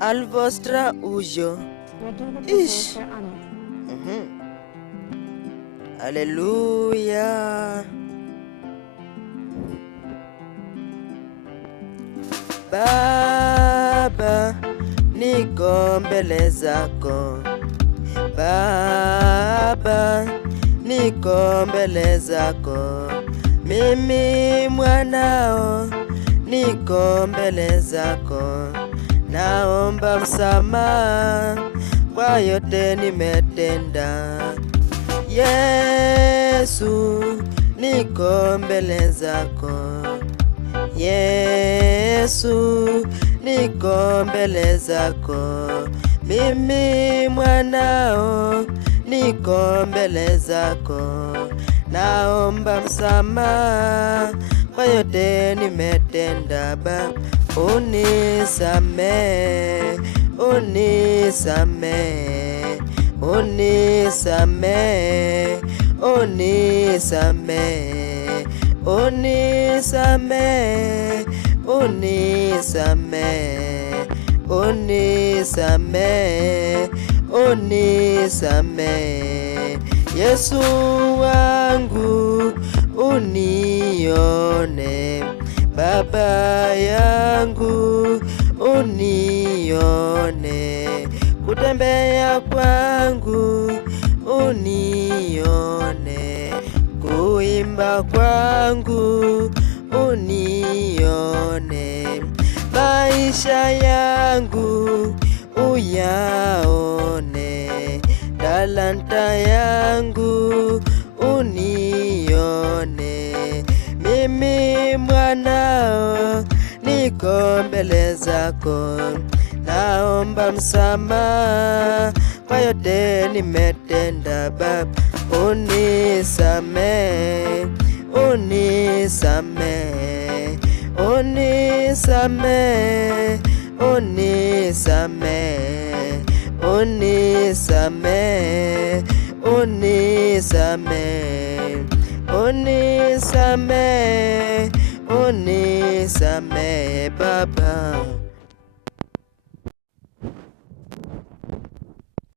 al vostre uso. Ish. Haleluya. Baba, niko mbele zako. Baba, niko mbele zako. Mimi mwanao, niko mbele zako. Naomba msamaha kwa yote nimetenda. Yesu, niko mbele zako. Yesu, niko mbele zako. Mimi mwanao, niko mbele zako. Naomba msamaha kwa yote nimetenda. Baba, unisamehe, unisamehe, unisamehe, unisamehe, unisamehe, unisamehe, unisamehe, unisamehe. Yesu wangu unione, Baba yangu unione, kutembea kwangu unione, kuimba kwangu unione, maisha yangu uyaone, talanta yangu unione. Mimi mwanao, niko mbele zako. Naomba msamaha kwa yote nimetenda. Baba, unisamehe, unisamehe, unisamehe, unisamehe, unisamehe, unisamehe, unisamehe, unisamehe Baba.